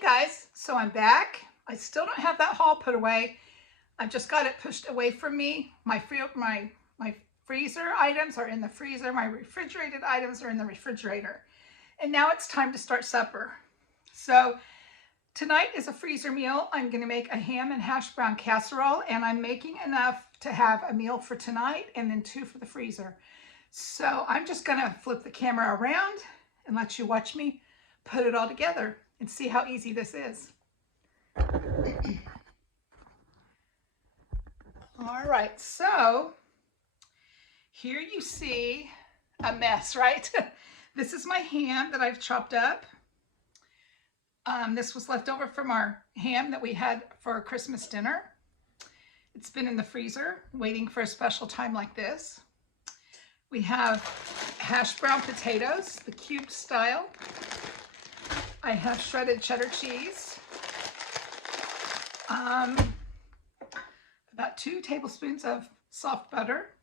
Hey guys, so I'm back. I still don't have that haul put away. I've just got it pushed away from me. My freezer items are in the freezer. My refrigerated items are in the refrigerator. And now it's time to start supper. So tonight is a freezer meal. I'm going to make a ham and hash brown casserole, and I'm making enough to have a meal for tonight and then 2 for the freezer. So I'm just going to flip the camera around and let you watch me put it all together and see how easy this is. All right, so here you see a mess, right? This is my ham that I've chopped up. This was left over from our ham that we had for our Christmas dinner. It's been in the freezer waiting for a special time like this. We have hash brown potatoes, the cube style. I have shredded cheddar cheese. About 2 tablespoons of soft butter.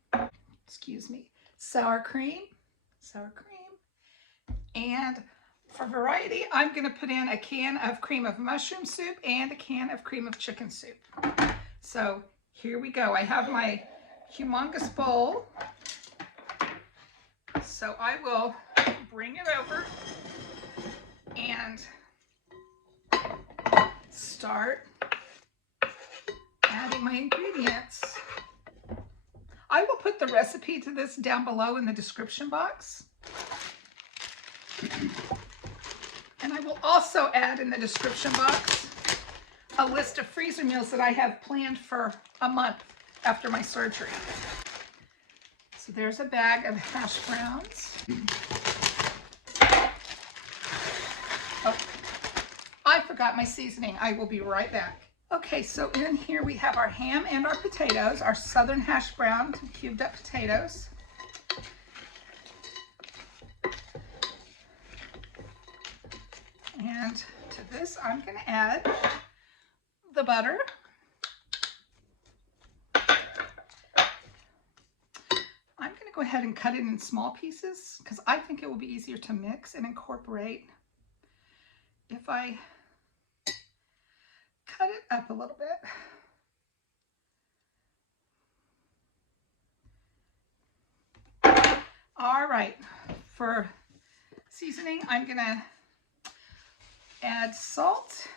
Excuse me. Sour cream. And for variety, I'm going to put in a can of cream of mushroom soup and a can of cream of chicken soup. So here we go. I have my humongous bowl. So I will bring it over and start adding my ingredients. I will put the recipe to this down below in the description box. And I will also add in the description box a list of freezer meals that I have planned for a month after my surgery. So there's a bag of hash browns. Oh, I forgot my seasoning. I will be right back. Okay, so in here we have our ham and our potatoes, our southern hash brown cubed up potatoes. And to this, I'm going to add the butter. I'm going to go ahead and cut it in small pieces because I think it will be easier to mix and incorporate if I cut it up a little bit. All right, for seasoning, I'm going to add salt.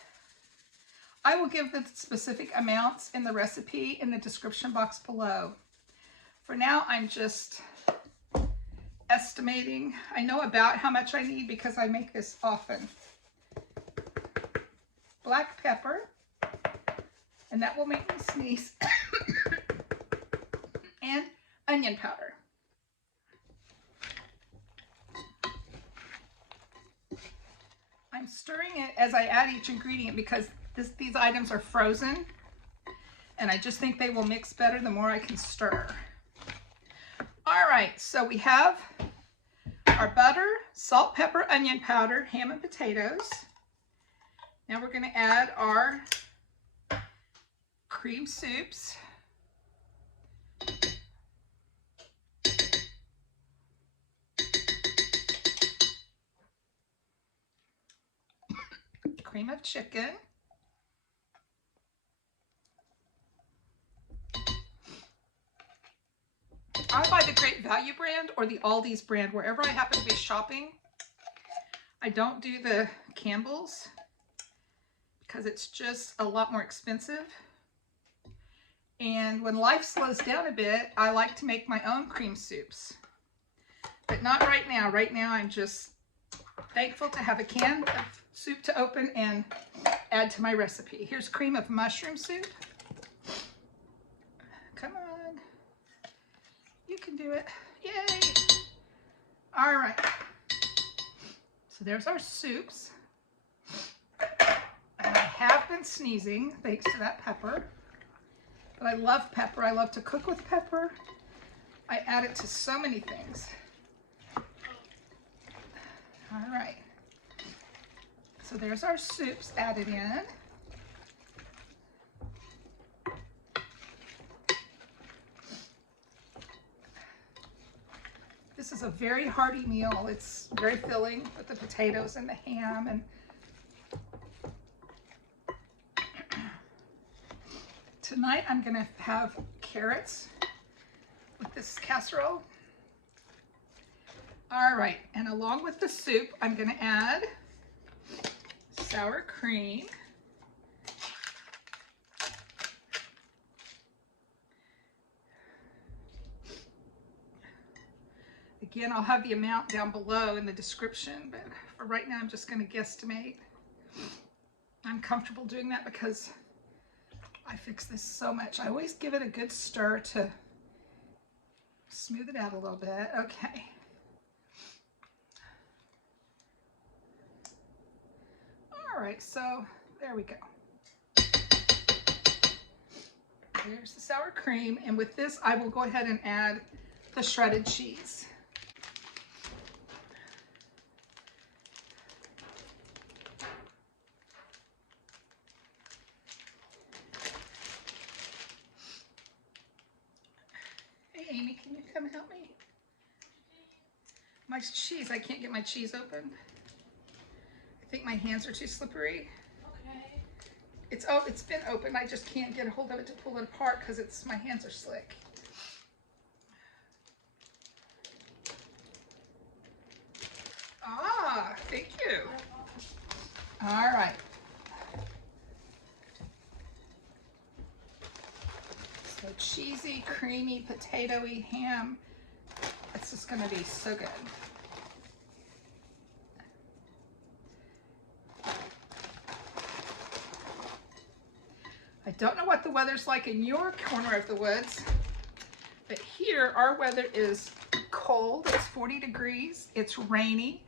I will give the specific amounts in the recipe in the description box below. For now, I'm just estimating. I know about how much I need because I make this often. Black pepper, and that will make me sneeze, and onion powder. I'm stirring it as I add each ingredient because these items are frozen, and I just think they will mix better the more I can stir. All right, so we have our butter, salt, pepper, onion powder, ham and potatoes. Now we're going to add our cream soups. Cream of chicken. I buy the Great Value brand or the Aldi's brand wherever I happen to be shopping. I don't do the Campbell's because it's just a lot more expensive. And when life slows down a bit, I like to make my own cream soups. But not right now. Right now, I'm just thankful to have a can of soup to open and add to my recipe. Here's cream of mushroom soup. Come on. You can do it. Yay! All right. So there's our soups. And I have been sneezing thanks to that pepper. But I love pepper. I love to cook with pepper. I add it to so many things. All right. So there's our soups added in. This is a very hearty meal. It's very filling with the potatoes and the ham, and Tonight I'm gonna have carrots with this casserole. All right, and along with the soup, I'm gonna add sour cream. Again, I'll have the amount down below in the description, but for right now, I'm just going to guesstimate. I'm comfortable doing that because I fix this so much. I always give it a good stir to smooth it out a little bit. Okay. All right, so there we go. There's the sour cream, and with this, I will go ahead and add the shredded cheese. Amy, can you come help me? My cheese, I can't get my cheese open. I think my hands are too slippery. Okay. It's been open. I just can't get a hold of it to pull it apart because my hands are slick. Ah, thank you. All right. So cheesy, creamy, potatoey ham. It's just going to be so good. I don't know what the weather's like in your corner of the woods, but here our weather is cold. It's 40 degrees. It's rainy.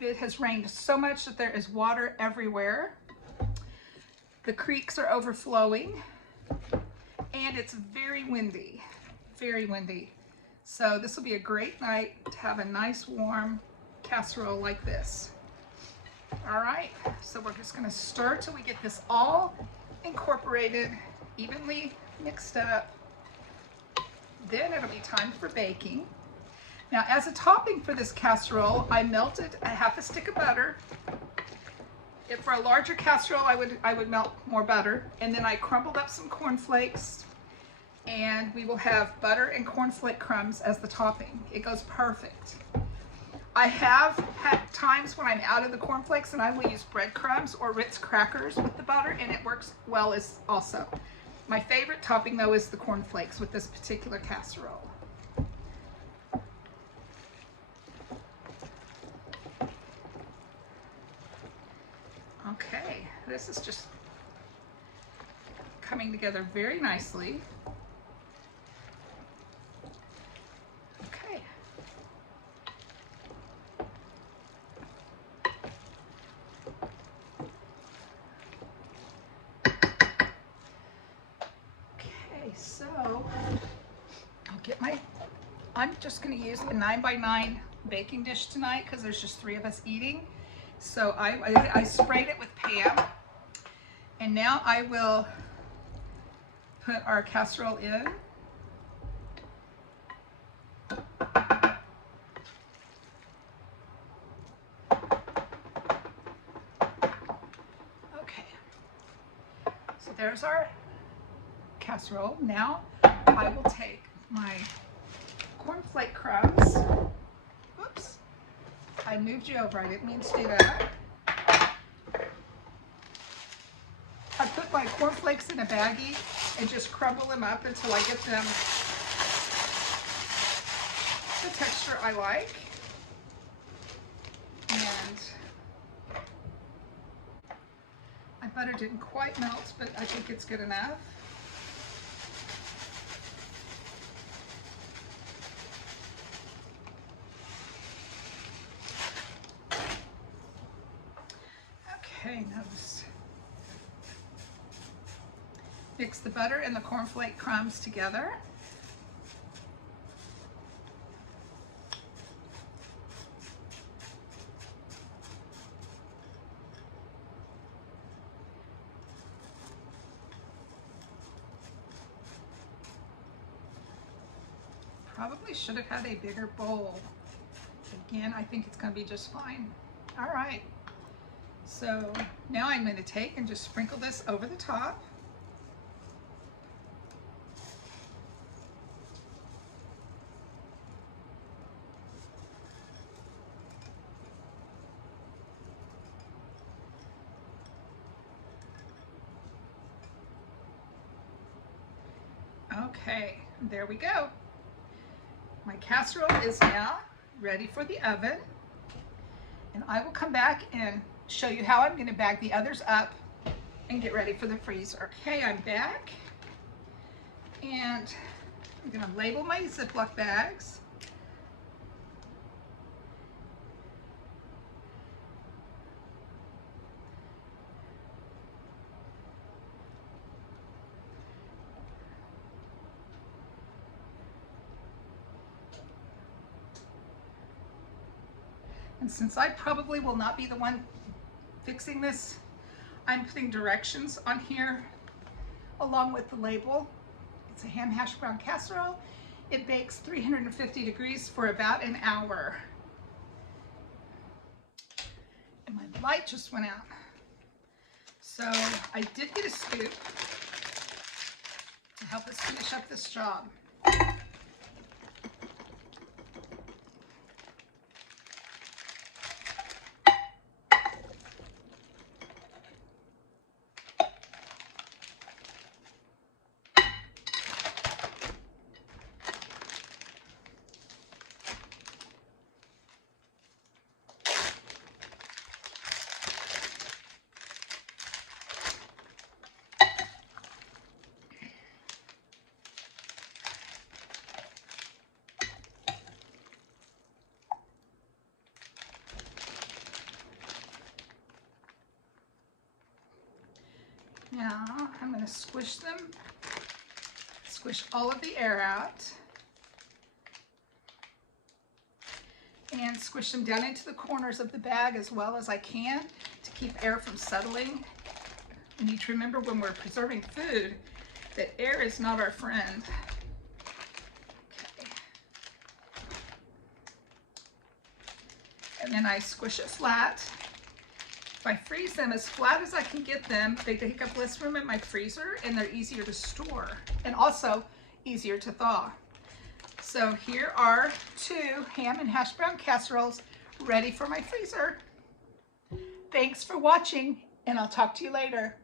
It has rained so much that there is water everywhere. The creeks are overflowing. And it's very windy, very windy. So this will be a great night to have a nice warm casserole like this. All right, so we're just gonna stir till we get this all incorporated, evenly mixed up. Then it'll be time for baking. Now, as a topping for this casserole, I melted a half a stick of butter. If for a larger casserole, I would melt more butter, and then I crumbled up some cornflakes, and we will have butter and cornflake crumbs as the topping. It goes perfect. I have had times when I'm out of the cornflakes and I will use breadcrumbs or Ritz crackers with the butter, and it works well as also. My favorite topping though is the cornflakes with this particular casserole. Okay, this is just coming together very nicely. Okay. Okay, so I'll get I'm just going to use a 9x9 baking dish tonight because there's just 3 of us eating. So I sprayed it with Pam, and now I will put our casserole in. Okay, so there's our casserole. Now I will take my cornflake crumbs. Whoops. I moved you over. I didn't mean to do that. I put my cornflakes in a baggie and just crumble them up until I get them the texture I like. And my butter didn't quite melt, but I think it's good enough. Okay, now just mix the butter and the cornflake crumbs together. Probably should have had a bigger bowl. Again, I think it's going to be just fine. All right. So now I'm going to take and just sprinkle this over the top. Okay, there we go. My casserole is now ready for the oven. And I will come back and show you how I'm going to bag the others up and get ready for the freezer. Okay, I'm back. And I'm going to label my Ziploc bags. And since I probably will not be the one fixing this, I'm putting directions on here along with the label. It's a ham hash brown casserole. It bakes 350 degrees for about an hour. And my light just went out. So I did get a scoop to help us finish up this job. Now I'm going to squish them, squish all of the air out, and squish them down into the corners of the bag as well as I can to keep air from settling. We need to remember when we're preserving food that air is not our friend. Okay. And then I squish it flat. If I freeze them as flat as I can get them, they take up less room in my freezer and they're easier to store and also easier to thaw. So here are 2 ham and hash brown casseroles ready for my freezer. Thanks for watching, and I'll talk to you later.